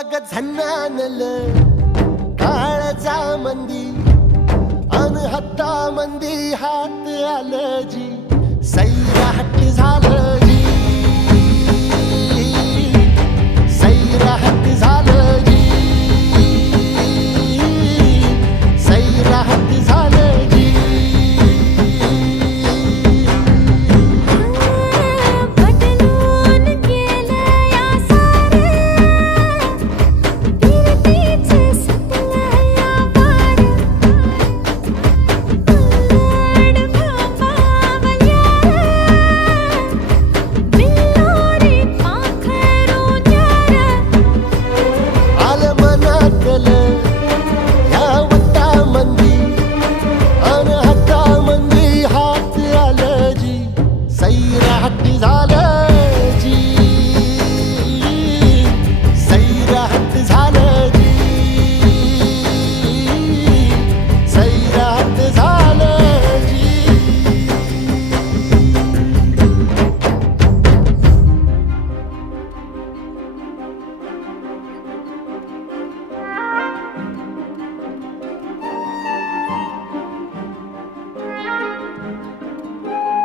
अग झन्नानल काळजा मंदी अन हत्ता मंदी हात आलं जी सैराट झालं जी सैराट